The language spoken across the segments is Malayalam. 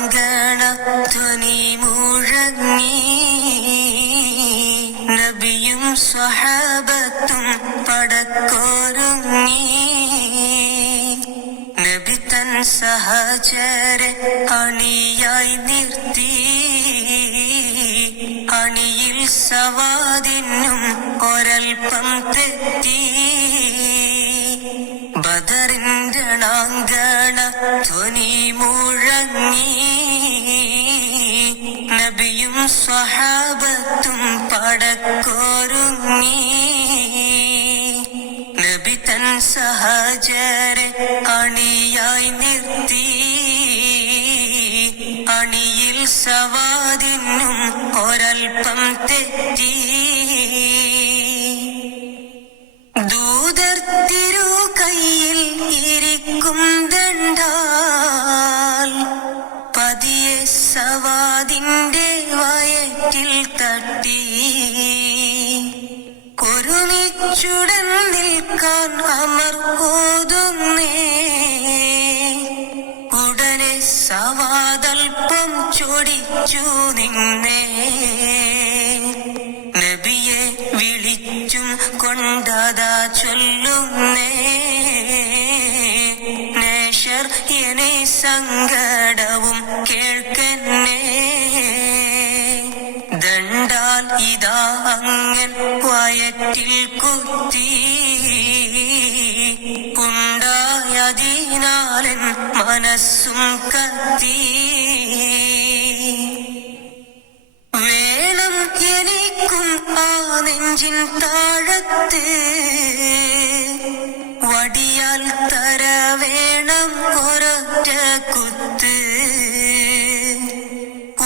രണാങ്കണ ധ്വനി മുഴങ്ങി നബിയും സ്വഹാബത്തും പടക്കോരുങ്ങി നബി തൻ സഹചരെ അണിയായി നിർത്തി അണിയിൽ സവാദിനും ഒരൽപ്പം തെറ്റി ബദറിന്റെ രണാങ്കണ ധ്വനി മുഴങ്ങി നബിയും സ്വഹാബത്തും പടക്കോരുങ്ങി നബി തൻ സഹചരെ അണിയായി നിർത്തി അണിയിൽ സവാദിനും ഒരൽപ്പം തെറ്റി ദൂതർ തിരു കയ്യിൽ ഇരിക്കും ദണ്ഡാൽ പതിയെ സവാദിന്റെ വയറ്റിൽ തട്ടി ഒരുമിച്ചുടൻ നിൽക്കാൻ അമർ ഓതുന്നേ ഉടനെ സവാദൽപ്പം ചൊടിച്ചു നിന്നേ നബിയെ വിളിച്ചും കൊണ്ടതാ ചൊല്ലുന്നേ നേശർ എന്നെ സങ്കടവും കേൾക്കന്നേ ദണ്ഡാൽ ഇതാ അങ്ങൻ വയറ്റിൽ കുത്തി ഉണ്ടായതിനാലൻ മനസ്സും കത്തി വേണം എനിക്കും ആ നെഞ്ചിൻ താഴത്ത് വടിയാൽ തര വേണം ഒരൊറ്റ കുത്ത്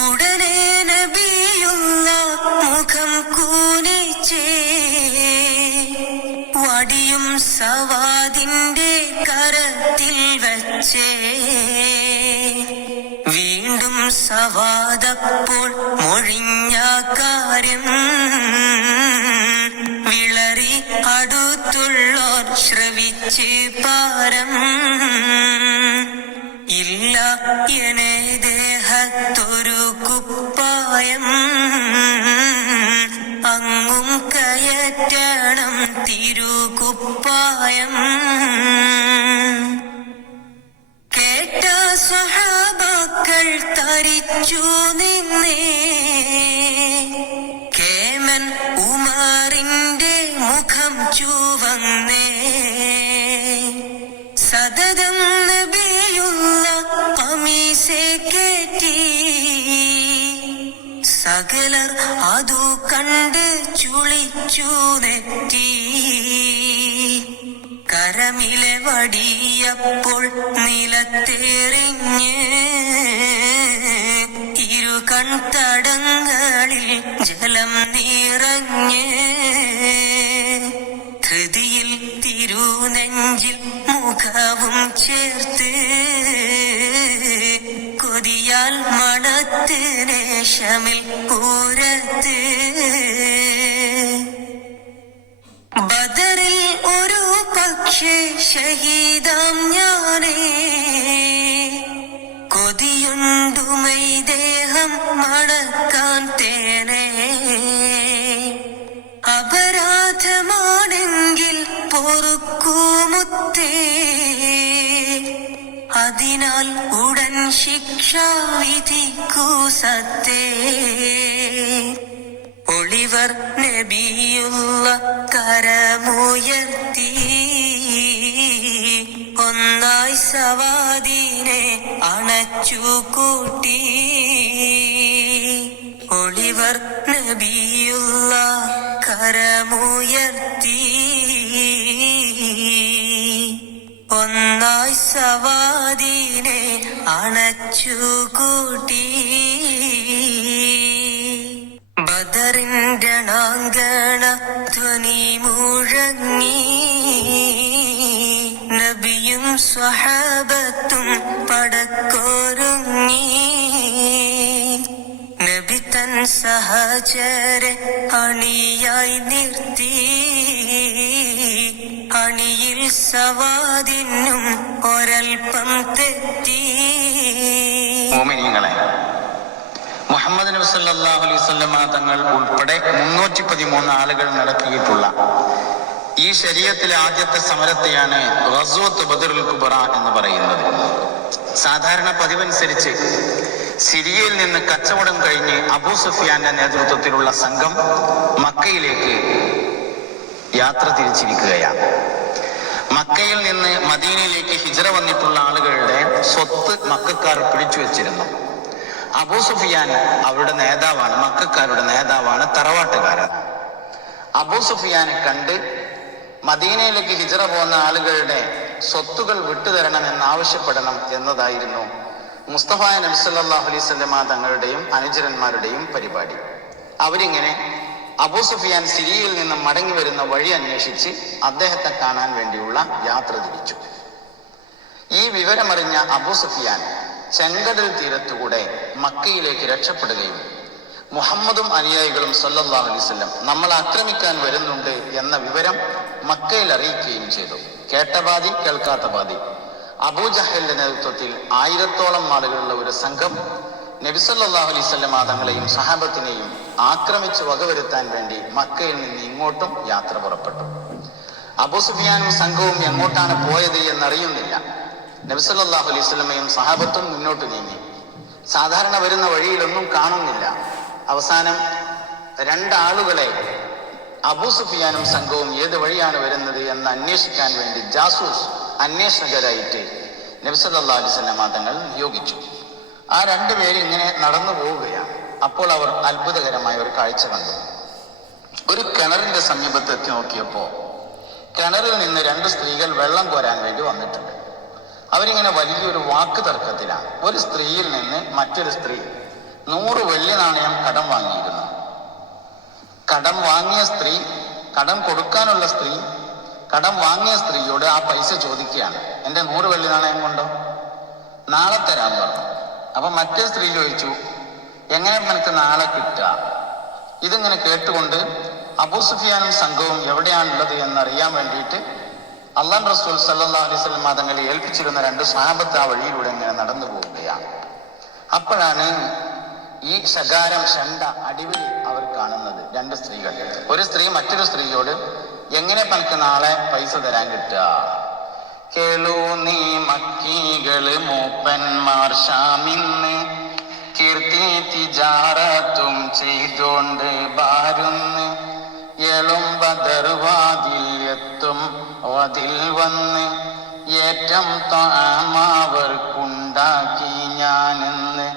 ഉടനെ നബിയുള്ള മുഖം കൂനിച്ചേ വടിയും സവാദിന്റെ കരത്തിൽ വച്ചേ വീണ്ടും സവാദപ്പോൾ മൊഴിഞ്ഞ കാര്യം വിളറി അടുത്തുള്ളോർ ശ്രവിച്ച് പാരം ഇല്ല എന്നെ ദേഹത്തൊരു കുപ്പായം അങ്ങും കയറ്റണം തിരുകുപ്പായം കേട്ട സ്വഹാബാക്കൾ തരിച്ചു നിന്നേ കേമൻ ഉമറിന്റെ മുഖം ചുവന്നേ സതതം നബിയുള്ള കമീസെ കേറ്റി സകലർ അതു കണ്ട് ചുളിച്ചു നെറ്റി കരമിലെ വടിയപ്പോൾ നിലത്തെറിഞ്ഞ് ഇരു കൺതടങ്ങളിൽ ജലം നിറഞ്ഞ് ഹൃദിയിൽ തിരുനെഞ്ചിൽ മുഖവും ചേർത്ത് കൊതിയാൽ മണത്ത് നേശമിൽ പൂരത്ത് ബദറിൽ ഒരു പക്ഷേ ഷഹീദാം ഞാനേ കൊതിയുണ്ടുമൈ ദേഹം മടക്കാൻ തേനേ അപരാധമാണെങ്കിൽ പൊറുക്കൂമുത്തേ അതിനാൽ ഉടൻ ശിക്ഷ വിധിക്കൂ സത്തേ ഒളിവർ നബിയുള്ള കരമുയർത്തി ഒന്നായി സവാദിനെ അണച്ചു കൂട്ടി ഒളിവർ നബിയുള്ള കരമുയർത്തി ഒന്നായി സവാദിനെ അണച്ചു കൂട്ടി ബദറിന്റെ രണാങ്കണ ധ്വനി മുഴങ്ങി നബിയും സ്വഹാബത്തും പടക്കോരുങ്ങി നബി തൻ സഹചരെ അണിയായി നിർത്തി അണിയിൽ സവാദിനും ഒരൽപ്പം തെറ്റി. മോമിനീങ്ങളെ, നബി സല്ലല്ലാഹു അലൈഹി വസല്ലമ തങ്ങൾ ഉൾപ്പെടെ 313 ആളുകൾ നടത്തിയിട്ടുള്ള ഈ ശരീഅത്തിലെ ആദ്യത്തെ സമരത്തെയാണ് ഗസ്വത്ത് ബദറുൽ കുബ്ര എന്ന് പറയുന്നത്. സാധാരണ പതിവനുസരിച്ച് സിറിയയിൽ നിന്ന് കച്ചവടം കഴിഞ്ഞ് അബൂ സുഫിയാന്റെ നേതൃത്വത്തിലുള്ള സംഘം മക്കയിലേക്ക് യാത്ര തിരിച്ചിരിക്കുകയാണ്. മക്കയിൽ നിന്ന് മദീനയിലേക്ക് ഹിജ്റ വന്നിട്ടുള്ള ആളുകളുടെ സ്വത്ത് മക്കക്കാർ പിടിച്ചു വെച്ചിരുന്നു. അബൂ സുഫിയാൻ അവരുടെ നേതാവാണ്, മക്കക്കാരുടെ നേതാവാണ്, തറവാട്ടുകാരൻ. അബൂ സുഫിയാനെ കണ്ട് മദീനയിലേക്ക് ഹിജ്റ പോകുന്ന ആളുകളുടെ സ്വത്തുകൾ വിട്ടുതരണമെന്ന് ആവശ്യപ്പെടണം എന്നതായിരുന്നു മുസ്തഫ നബി സല്ലല്ലാഹു അലൈഹി വസല്ലമ തങ്ങളുടെയും അനുചരന്മാരുടെയും പരിപാടി. അവരിങ്ങനെ അബൂ സുഫിയാൻ സിരിയയിൽ നിന്ന് മടങ്ങി വരുന്ന വഴി അന്വേഷിച്ച് അദ്ദേഹത്തെ കാണാൻ വേണ്ടിയുള്ള യാത്ര തിരിച്ചു. ഈ വിവരമറിഞ്ഞ അബൂ സുഫിയാൻ ചെങ്കടൽ തീരത്തുകൂടെ മക്കയിലേക്ക് രക്ഷപ്പെടുകയും മുഹമ്മദും അനുയായികളും സല്ലല്ലാഹു അലൈഹി വസല്ലം നമ്മൾ ആക്രമിക്കാൻ വരുന്നുണ്ട് എന്ന വിവരം മക്കയിൽ അറിയിക്കുകയും ചെയ്തു. കേട്ട പാതി കേൾക്കാത്ത പാതി. അബൂജഹലിന്റെ നേതൃത്വത്തിൽ 1000-ഓളം ആളുകളുള്ള ഒരു സംഘം നബി സല്ലല്ലാഹു അലൈഹി വസല്ലം തങ്ങളെയും സഹാബത്തിനെയും ആക്രമിച്ച് വകവരുത്താൻ വേണ്ടി മക്കയിൽ നിന്ന് ഇങ്ങോട്ടും യാത്ര പുറപ്പെട്ടു. അബൂ സുഫിയാനും സംഘവും എങ്ങോട്ടാണ് പോയത് എന്നറിയുന്നില്ല. നബി സല്ലല്ലാഹു അലൈഹി വസല്ലമയും സഹാബത്തും മുന്നോട്ട് നീങ്ങി. സാധാരണ വരുന്ന വഴിയിലൊന്നും കാണുന്നില്ല. അവസാനം 2 ആളുകളെ അബൂ സുഫിയാനും സംഘവും ഏത് വഴിയാണ് വരുന്നത് എന്ന് അന്വേഷിക്കാൻ വേണ്ടി ജാസൂസ് അന്വേഷകരായിട്ട് നബി സല്ലല്ലാഹു അലൈഹി വസല്ലം തങ്ങൾ നിയോഗിച്ചു. ആ 2 പേര് ഇങ്ങനെ നടന്നു പോവുകയാണ്. അപ്പോൾ അവർ അത്ഭുതകരമായ ഒരു കാഴ്ച കണ്ടു. ഒരു കിണറിന്റെ സമീപത്ത് എത്തി നോക്കിയപ്പോൾ കിണറിൽ നിന്ന് 2 സ്ത്രീകൾ വെള്ളം കോരാൻ വേണ്ടി വന്നിട്ടുണ്ട്. അവരിങ്ങനെ വലിയൊരു വാക്ക് തർക്കത്തിലാണ്. ഒരു സ്ത്രീയിൽ നിന്ന് മറ്റൊരു സ്ത്രീ 100 വെള്ളി നാണയം കടം വാങ്ങിയിരുന്നു. കടം വാങ്ങിയ സ്ത്രീ, കടം കൊടുക്കാനുള്ള സ്ത്രീ കടം വാങ്ങിയ സ്ത്രീയോട് ആ പൈസ ചോദിക്കുകയാണ്. എൻ്റെ 100 വെള്ളി നാണയം കൊണ്ടോ? നാളെ തരാൻ പറഞ്ഞു. അപ്പൊ മറ്റേ സ്ത്രീ ചോദിച്ചു, എങ്ങനെ നിനക്ക് നാളെ കിട്ടുക? ഇതിങ്ങനെ കേട്ടുകൊണ്ട് അബൂ സുഫിയാനും സംഘവും എവിടെയാണുള്ളത് എന്നറിയാൻ വേണ്ടിയിട്ട് അല്ലാഹു റസൂൽ സല്ലല്ലാഹു അലൈഹി വസല്ലം തങ്ങളെ ഏൽപ്പിച്ചിരുന്ന 2 സ്വഹാബത്ത് ആ വഴിയിലൂടെ ഇങ്ങനെ നടന്നു പോവുകയാണ്. അപ്പോഴാണ് ഈ ശകാരം ഷണ്ട അടിവിൽ അവർ കാണുന്നത്. 2 സ്ത്രീകൾ. ഒരു സ്ത്രീ മറ്റൊരു സ്ത്രീയോട്, എങ്ങനെ പനക്ക് നാളെ പൈസ തരാൻ കിട്ടുക? കേളൂ നീ മക്കികള് മൂപ്പന്മാർ ഷാമിന്ന് കീർത്തി തിജാറത്തും ചെയ്തോണ്ട് ബാരുന്ന് എളും ബദർവാതിൽ എത്തും അതിൽ വന്ന് ഏറ്റം താമാവർക്കുണ്ടാക്കി ഞാനെന്ന്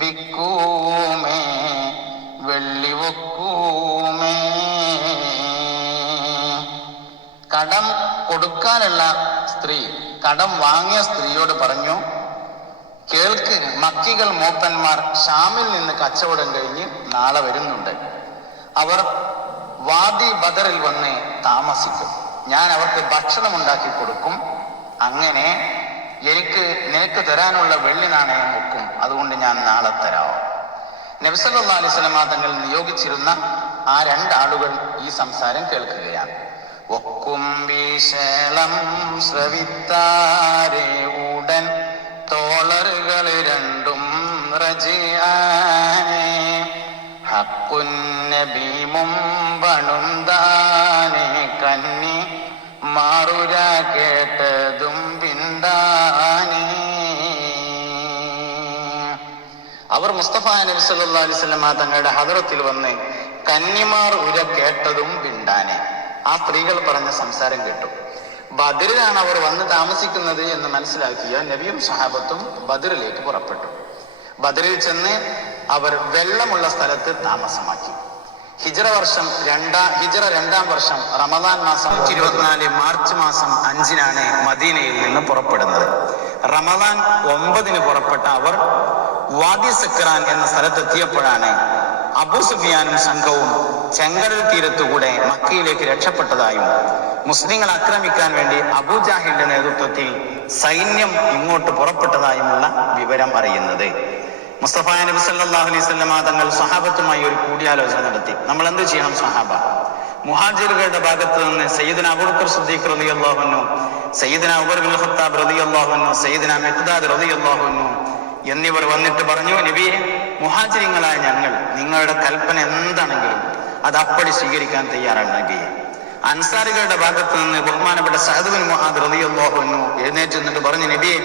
വിക്കൂമേ വെള്ളി വെക്കൂമേ. കടം കൊടുക്കാനുള്ള സ്ത്രീ കടം വാങ്ങിയ സ്ത്രീയോട് പറഞ്ഞു, കേൾക്ക്, മക്കികൾ മൂപ്പന്മാർ ഷാമിൽ നിന്ന് കച്ചവടം കഴിഞ്ഞ് നാളെ വരുന്നുണ്ട്. അവർ വാദി ബദറിൽ വന്ന് താമസിക്കും. ഞാൻ അവർക്ക് ഭക്ഷണം ഉണ്ടാക്കി കൊടുക്കും. അങ്ങനെ നിനക്ക് തരാനുള്ള വെള്ളി നാണയം വെക്കും. അതുകൊണ്ട് ഞാൻ നാളെ തരാം. നബി സല്ലല്ലാഹു അലൈഹി വസല്ലം തങ്ങൾ നിയോഗിച്ചിരുന്ന ആ 2 ആളുകൾ ഈ സംസാരം കേൾക്കുകയാണ്. ഒക്കും വീശളം ശ്രവിത്താരെ ഉടൻ തോളറുകൾ 2ഉം റജിആനെ ഹഖുൻ നബി മുമ്പണുന്താനെ കന്നി മാറുര കേട്ടതും പിണ്ടാനെ. അവർ മുസ്തഫ നബി സല്ലല്ലാഹു അലൈഹി വസല്ലം തങ്ങളുടെ ഹദറത്തിൽ വന്ന് കന്നിമാർ ഉര കേട്ടതും പിണ്ടാനെ. ആ സ്ത്രീകൾ പറഞ്ഞ സംസാരം കേട്ടു. ബദറിലാണ് അവർ വന്ന് താമസിക്കുന്നത് എന്ന് മനസ്സിലാക്കിയ നബിയും സഹാബത്തും ബദറിലേക്ക് പുറപ്പെട്ടു. ബദറിൽ ചെന്ന് അവർ വെള്ളമുള്ള സ്ഥലത്ത് താമസമാക്കി. ഹിജ്റ 2-ാം വർഷം റമദാൻ മാസം 24 മാർച്ച് മാസം 5-നാണ് മദീനയിൽ നിന്ന് പുറപ്പെടുന്നത്. റമദാൻ 9-ന് പുറപ്പെട്ട അവർ വാദി സക്രാൻ എന്ന സ്ഥലത്തെത്തിയപ്പോഴാണ് അബൂ സുഫിയാനും സംഘവും ചെങ്കടൽ തീരത്തുകൂടെ മക്കയിലേക്ക് രക്ഷപ്പെട്ടതായും മുസ്ലിങ്ങൾ ആക്രമിക്കാൻ വേണ്ടി അബൂജാഹിലിന്റെ നേതൃത്വത്തിൽ സൈന്യം ഇങ്ങോട്ട് പുറപ്പെട്ടതായുമുള്ള വിവരം അറിയുന്നത്. മുസ്തഫ നബി സല്ലല്ലാഹു അലൈഹി വസല്ലം തങ്ങൾ സഹാബത്തുമായി ഒരു കൂടിയാലോചന നടത്തി. നമ്മൾ എന്ത് ചെയ്യണം സഹാബ? മുഹാജിറുകളുടെ ഭാഗത്ത് നിന്ന് സയ്യിദുന അബൂബക്കർ സിദ്ദീഖ് റളിയല്ലാഹു അൻഹു, സയ്യിദുന ഉമർ ഇബ്നുൽ ഖത്താബ് റളിയല്ലാഹു അൻഹു, സയ്യിദുന മിഖ്ദാദ് റളിയല്ലാഹു അൻഹു എന്നിവർ വന്നിട്ട് പറഞ്ഞു, നബിയെ, മുഹാജിരിങ്ങളായ ഞങ്ങൾ നിങ്ങളുടെ കൽപ്പന എന്താണെങ്കിലും അത് അപ്പടി സ്വീകരിക്കാൻ തയ്യാറാണ് നബിയെ. അൻസാരികളുടെ ഭാഗത്ത് നിന്ന് ബഹുമാനപ്പെട്ട സഅദ് ബിൻ മുആദ് റളിയല്ലാഹു അൻഹു എഴുന്നേറ്റ് നിന്നിട്ട് പറഞ്ഞു, നബിയെ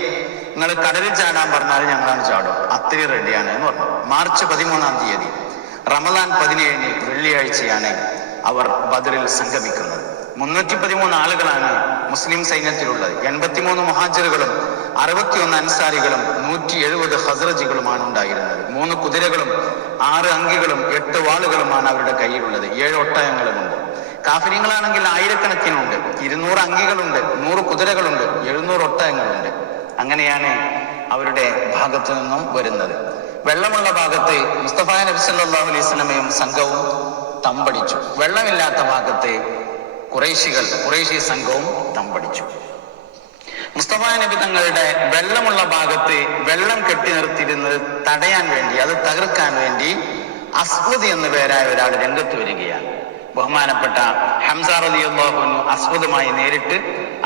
നിങ്ങൾ കടലിൽ ചാടാൻ പറഞ്ഞാൽ ഞങ്ങളാണ് ചാടും, അത്രയും റെഡിയാണ് എന്ന് പറഞ്ഞു. മാർച്ച് 13 റമദാൻ 17 വെള്ളിയാഴ്ചയാണ് അവർ ബദറിൽ സംഗമിക്കുന്നത്. 313 ആളുകളാണ് മുസ്ലിം സൈന്യത്തിലുള്ളത്. 83 മുഹാജിറുകളും 61 അൻസാരികളും 170 ഖസ്റജികളുമാണ് ഉണ്ടായിരുന്നത്. 3 കുതിരകളും 6 അങ്കികളും 8 വാളുകളുമാണ് അവരുടെ കയ്യിലുള്ളത്. 7 ഒട്ടകങ്ങളുമുണ്ട്. കാഫിര്യങ്ങളാണെങ്കിൽ ആയിരക്കണക്കിനുണ്ട്. 200 അങ്കികളുണ്ട്, 100 കുതിരകളുണ്ട്, 700 ഒട്ടകങ്ങളുണ്ട്. അങ്ങനെയാണ് അവരുടെ ഭാഗത്തു നിന്നും വരുന്നത്. വെള്ളമുള്ള ഭാഗത്ത് മുസ്തഫ നബി സല്ലല്ലാഹു അലൈഹി വസല്ലമയും സംഘവും തമ്പടിച്ചു. വെള്ളമില്ലാത്ത ഭാഗത്ത് ഖുറൈശി സംഘവും തമ്പടിച്ചു. മുസ്തഫ നബി തങ്ങളുടെ വെള്ളമുള്ള ഭാഗത്ത് വെള്ളം കെട്ടി നിർത്തിയിരുന്നത് തടയാൻ വേണ്ടി, അത് തകർക്കാൻ വേണ്ടി അസ്വദ് എന്നു പേരായ ഒരാൾ രംഗത്ത് വരികയാണ്. ബഹുമാനപ്പെട്ട ഹംസ റളിയല്ലാഹു അൻഹു അസ്വദുമായി നേരിട്ട്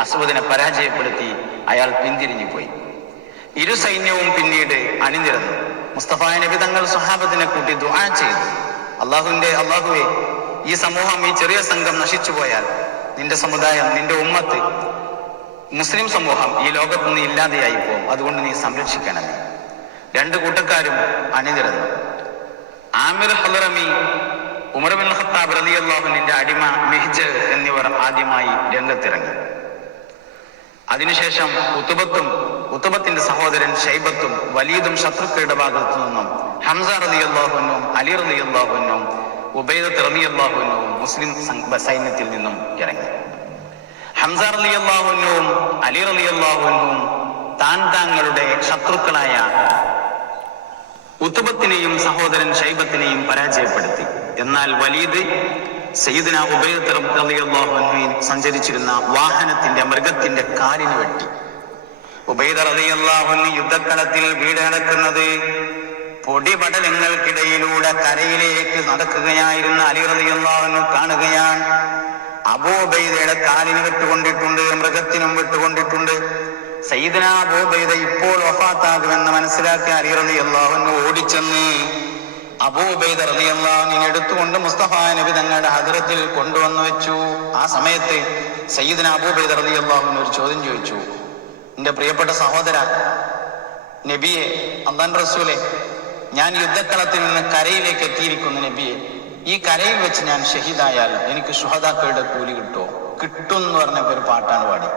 അസ്വദിനെ പരാജയപ്പെടുത്തി അയാൾ പിന്തിരിഞ്ഞു പോയി. ഇരു സൈന്യവും പിന്നീട് അണിനിരന്നു. മുസ്തഫ നബി തങ്ങൾ സ്വഹാബത്തിനെ കൂട്ടി ദുആ ചെയ്തു, അല്ലാഹുവേ, ഈ സമൂഹം, ഈ ചെറിയ സംഘം നശിച്ചു പോയാൽ നിന്റെ സമുദായം, നിന്റെ ഉമ്മത്ത്, മുസ്ലിം സമൂഹം ഈ ലോകത്ത് നിന്ന് ഇല്ലാതെയായി പോകും. അതുകൊണ്ട് നീ സംരക്ഷിക്കണമേ. 2 കൂട്ടക്കാരും അണിനിരന്നു. ആമിർ ഹളറമി, ഉമർ ബിൻ ഖത്താബ് റളിയല്ലാഹു അൻഹുവിന്റെ അടിമ മിഹ്ജ് എന്നിവർ ആദ്യമായി രംഗത്തിറങ്ങി. അതിനുശേഷം ഉത്തുബത്തിന്റെ സഹോദരൻ ഷൈബത്തും വലീദും ശത്രുക്കളുടെ ഭാഗത്തു നിന്നും ഹംസ റളിയല്ലാഹു അൻഹുവും അലി റളിയല്ലാഹു അൻഹുവും ഉബൈദത്ത് റളിയല്ലാഹു അൻഹുവും മുസ്ലിം സൈന്യത്തിൽ നിന്നും ഇറങ്ങി. ഹംസ റളിയല്ലാഹു അൻഹുവും അലി റളിയല്ലാഹു അൻഹുവും താങ്കളുടെ ശത്രുക്കളായ ഉത്തുബത്തിനെയും സഹോദരൻ ഷൈബത്തിനെയും പരാജയപ്പെടുത്തി. എന്നാൽ വലീദ് സയ്യിദുന ഉബൈദത്ത് റളിയല്ലാഹു അൻഹു സഞ്ചരിച്ചിരുന്ന വാഹനത്തിന്റെ, മൃഗത്തിന്റെ കാലിന് വെട്ടി. ഉബൈദ റളിയല്ലാഹു അൻഹു യുദ്ധക്കളത്തിൽ വീടടക്കുന്നത് പൊടിപടലങ്ങൾക്കിടയിലൂടെ കരയിലേക്ക് നടക്കുകയായിരുന്ന അലി റളിയല്ലാഹു അൻഹു കാണുകയാണ്. അബൂ ഉബൈദയുടെ കാലിന് വെട്ടുകൊണ്ടിട്ടുണ്ട്, മൃഗത്തിനും വെട്ടുകൊണ്ടിട്ടുണ്ട്. സയ്യിദുന അബൂ ഉബൈദ ഇപ്പോൾ വഫാത്താകുമെന്ന് മനസ്സിലാക്കി അലി റളിയല്ലാഹു അൻഹു ഓടിച്ചെന്ന് അബൂ ഉബൈദ റളിയല്ലാഹു അൻഹു എടുത്തുകൊണ്ട് മുസ്തഫ നബി തങ്ങളുടെ ഹദ്റത്തിൽ കൊണ്ടുവന്നു വെച്ചു. ആ സമയത്ത് സയ്യിദുന അബൂ ഉബൈദ റളിയല്ലാഹു അൻഹു ഒരു ചോദ്യം ചോദിച്ചു, എന്റെ പ്രിയപ്പെട്ട സഹോദര നബിയെ, അല്ലാഹുവിന്റെ റസൂലേ, ഞാൻ യുദ്ധക്കളത്തിൽ നിന്ന് കരയിലേക്ക് എത്തിയിരിക്കുന്നു നബിയെ. ഈ കരയിൽ വെച്ച് ഞാൻ ഷഹീദായാൽ എനിക്ക് ശുഹദാക്കളുടെ കൂലി കിട്ടുമോ? കിട്ടും എന്ന് പറഞ്ഞപ്പോ ഒരു പാട്ടാണ് പാടി.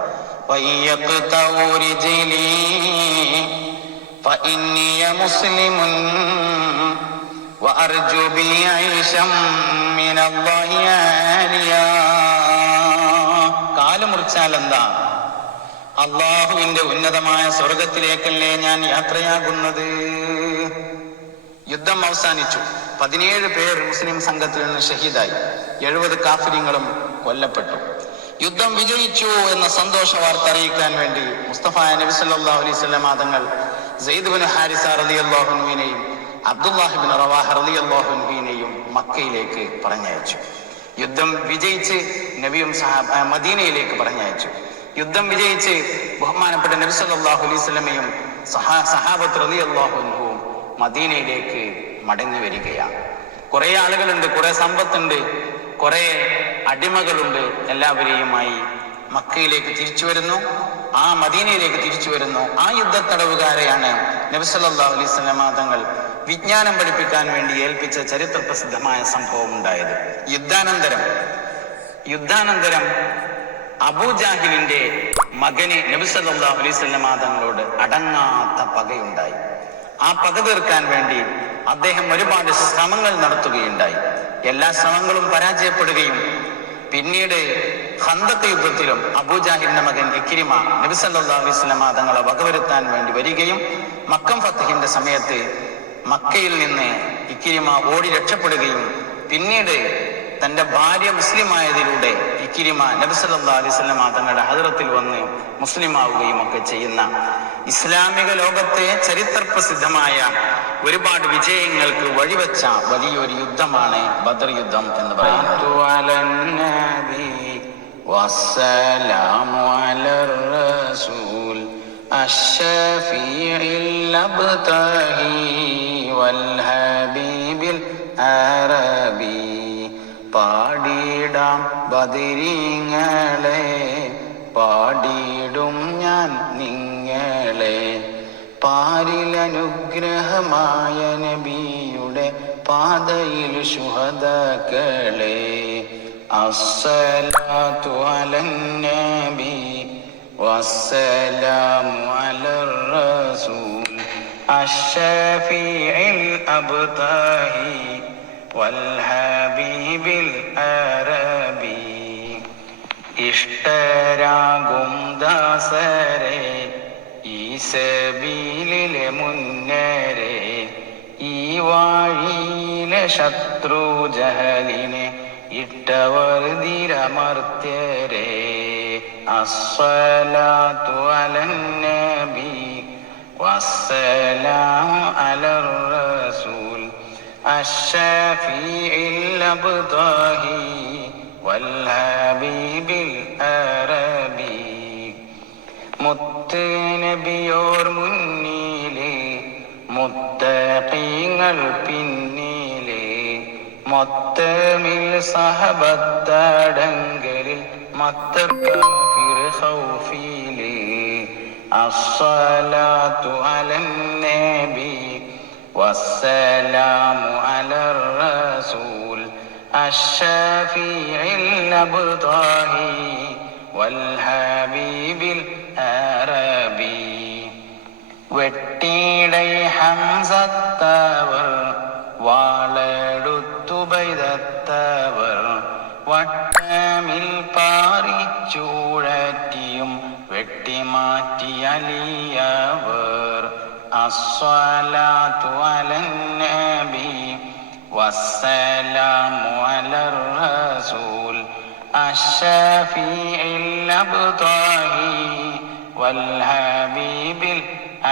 കാല് മുറിച്ചാൽ എന്താ? അള്ളാഹുവിന്റെ ഉന്നതമായ സ്വർഗത്തിലേക്കല്ലേ ഞാൻ യാത്രയാകുന്നത്. യുദ്ധം അവസാനിച്ചു. 17 പേർ മുസ്ലിം സംഘത്തിൽ നിന്ന് ഷഹീദായി. 70 കാഫിര്യങ്ങളും കൊല്ലപ്പെട്ടു. യുദ്ധം വിജയിച്ചു എന്ന സന്തോഷ വാർത്ത അറിയിക്കാൻ വേണ്ടി മുസ്തഫ നബി സല്ലല്ലാഹു അലൈഹി വസല്ലം തങ്ങൾ സെയ്ദ് ബിൻ ഹാരിസ റളിയല്ലാഹു അൻഹുവിനെയും അബ്ദുല്ലാഹി ബിൻ റവാഹ റളിയല്ലാഹു അൻഹുവിനെയും മക്കയിലേക്ക് പറഞ്ഞയച്ചു. യുദ്ധം വിജയിച്ച് നബിയും മദീനയിലേക്ക് പറഞ്ഞയച്ചു. യുദ്ധം വിജയിച്ച് ബഹുമാനപ്പെട്ട നബി സല്ലല്ലാഹു അലൈഹി വസല്ലമയും സഹാബത്ത് റളിയല്ലാഹു അൻഹുവും മദീനയിലേക്ക് മടങ്ങി വരികയാണ്. കുറെ ആളുകളുണ്ട്, കുറെ സമ്പത്തുണ്ട്, കുറെ അടിമകളുണ്ട്. എല്ലാവരെയുമായി മക്കയിലേക്ക് തിരിച്ചു വരുന്നു, ആ മദീനയിലേക്ക് തിരിച്ചു വരുന്നു. ആ യുദ്ധത്തടവുകാരെയാണ് നബി സല്ലല്ലാഹു അലൈഹി വസല്ലം തങ്ങൾ വിജ്ഞാനം പഠിപ്പിക്കാൻ വേണ്ടി ഏൽപ്പിച്ച ചരിത്ര പ്രസിദ്ധമായ സംഭവം ഉണ്ടായത്. യുദ്ധാനന്തരം അബൂജാഹിലിന്റെ മകന് നബി സല്ലല്ലാഹു അലൈഹി വസല്ലം തങ്ങളോട് അടങ്ങാത്ത പകയുണ്ടായി. ആ പക തീർക്കാൻ വേണ്ടി അദ്ദേഹം ഒരുപാട് ശ്രമങ്ങൾ നടത്തുകയുണ്ടായി. എല്ലാ ശ്രമങ്ങളും പരാജയപ്പെടുകയും പിന്നീട് ഖന്തഖ് യുദ്ധത്തിലും അബൂജാഹിലിന്റെ മകൻ ഇക്രിമ നബി സല്ലല്ലാഹു അലൈഹി വസല്ലം തങ്ങളെ വകവരുത്താൻ വേണ്ടി വരികയും മക്കം ഫത്ഹിന്റെ സമയത്ത് മക്കയിൽ നിന്ന് ഇക്രിമ ഓടി രക്ഷപ്പെടുകയും പിന്നീട് തന്റെ ഭാര്യ മുസ്ലിമായതിലൂടെ ഇക്രിമ നബി സല്ലല്ലാഹു അലൈഹി വസല്ലം തങ്ങളുടെ ഹദ്റത്തിൽ വന്ന് മുസ്ലിമാവുകയും ഒക്കെ ചെയ്യുന്ന ഇസ്ലാമിക ലോകത്തെ ചരിത്ര പ്രസിദ്ധമായ ഒരുപാട് വിജയങ്ങൾക്ക് വഴിവെച്ച വലിയൊരു യുദ്ധമാണ് ബദർ യുദ്ധം എന്ന് പറയുന്നത്. والهادي അറബി. പാടിടാം ബദരീങ്ങളെ, പാടിയിടും ഞാൻ നിങ്ങളെ. പാരിലനുഗ്രഹമായ നബിയുടെ പാതയിൽ ശുഹദാക്കളെ. അസ്സലാത്തു അലന്നബി വസ്സലാമു അലർ റസൂൽ അശ്ശഫീഇൽ അബ്താഹി വൽ ഹബീബിൽ അറബി. ഇഷ്ടരാകും ദാസരെ ഈ സബീലിലെ മുന്നരെ, ഈ വാഴിയിലെ ശത്രു ജഹലിനെ ഇട്ടവർ ധീരമർത്യരെ. അസ്സലാത്തു അലന്നബി വസ്സലാമു അലർ റസൂൽ അശ്ശഫീഇൽ അബ്താഹി വൽ ഹബീബിൽ അറബി. മുത്ത് നബിയോർ മുന്നിലെ, മുത്തഖീങ്ങൾ പിന്നിലെ, മൊത്തമിൽ സഹബത്തടങ്കലിൽ മത്തകാഫിർ ഖൗഫിലെ. അസ്സലാത്തു അലന്നബി വസ്സലാമു അലർ റസൂൽ അശ്ശഫീഇൽ അബ്താഹി വൽ ഹബീബിൽ അറബി. വെട്ടിടൈ ഹംസത്തവർ, വാളെടുത്തു ബൈദത്തവർ, വട്ടമിൽ പാറിച്ചൂഴറ്റിയും വെട്ടിമാറ്റിയ അലിയവർ. അസ്സലാത്തു അലന്നബി വസ്സലാമു അലർ റസൂൽ അശ്ശഫീഇൽ അബ്താഹി വൽ ഹബീബിൽ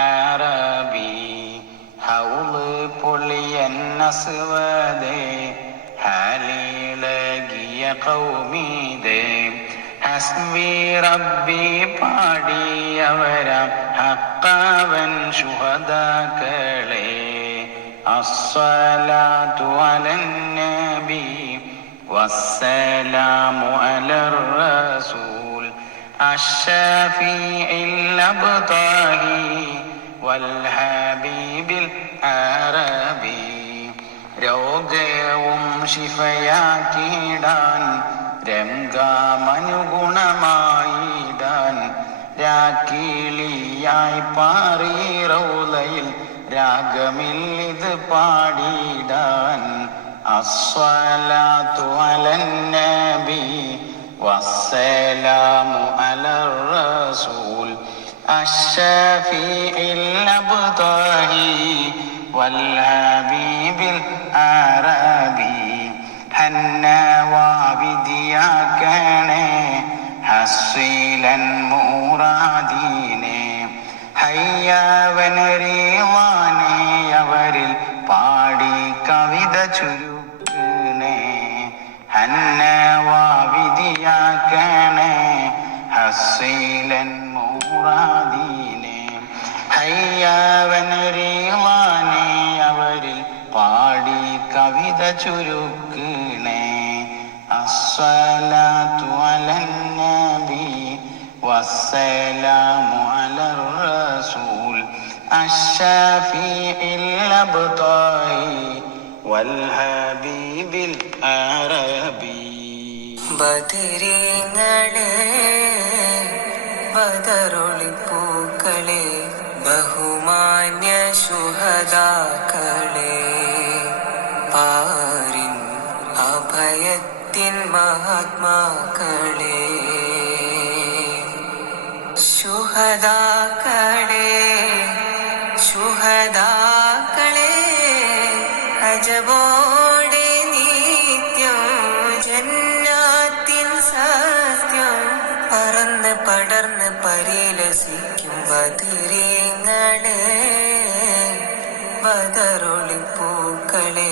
അറബി. ഹൗള് പൊളിയൻ അസ്വദേ, ഹാലിളകിയ ഖൗമിദേ, ഹസ്ബി റബ്ബി പാടിയവരാം ഹഖവൻ ശുഹദാക്കളെ. അസ്സലാത്തു അലന്നബി വസ്സലാമു അലർ റസൂൽ അശ്ശഫീഇൽ അബ്താഹി വൽ ഹബീബിൽ അറബി. രോഗവും ശിഫയാക്കിടാൻ, രംഗമനുഗുണമായിടാൻ, രാക്കിളിയായി പാറി റൗളയിൽ രാഗമില്ലിത് പാടിടാൻ. അസ്സലാത്തു അലന്നബി വസ്സലാമു അലർ റസൂൽ അശ്ശഫീഇൽ അബ്താഹി വൽ ഹബീബിൽ അറബി. ഹന്നവാവിദിയാക്കണേ ഹസ്സീലൻ മൂറാദീനെ, ഹയ്യവനരീവാനെ അവരിൽ പാടി കവിത ചുരുക്കണേ. ഹന്നവാവിദിയാക്കണേ ഹസ്സീലൻ മൂറാദീനെ, ഹയ്യവനരീവാനെ അവരിൽ പാടി കവിത ചുരുക്കണേ. അസ്സലാത്തു അലന്നബി വസ്സലാമു അലർ റസൂൽ അശ്ശഫീഇൽ അബ്താഹി വൽ ഹബീബിൽ അറബി. ബദരീങ്ങളെ, ബദറൊളിപ്പൂക്കളെ, ബഹുമാന്യ ശുഹദാക്കളെ, പാരിൻ അഭയത്തിൻ മഹാത്മാക്കളെ. ശുഹദാക്കളെ, ശുഹദാക്കളെ, അജബോടെ നിത്യം ജന്നാത്തിൻ സത്യം പറന്ന് പടർന്ന് പരിലസിക്കും. ബദരീങ്ങളെ, ബദറൊളിപ്പൂക്കളെ,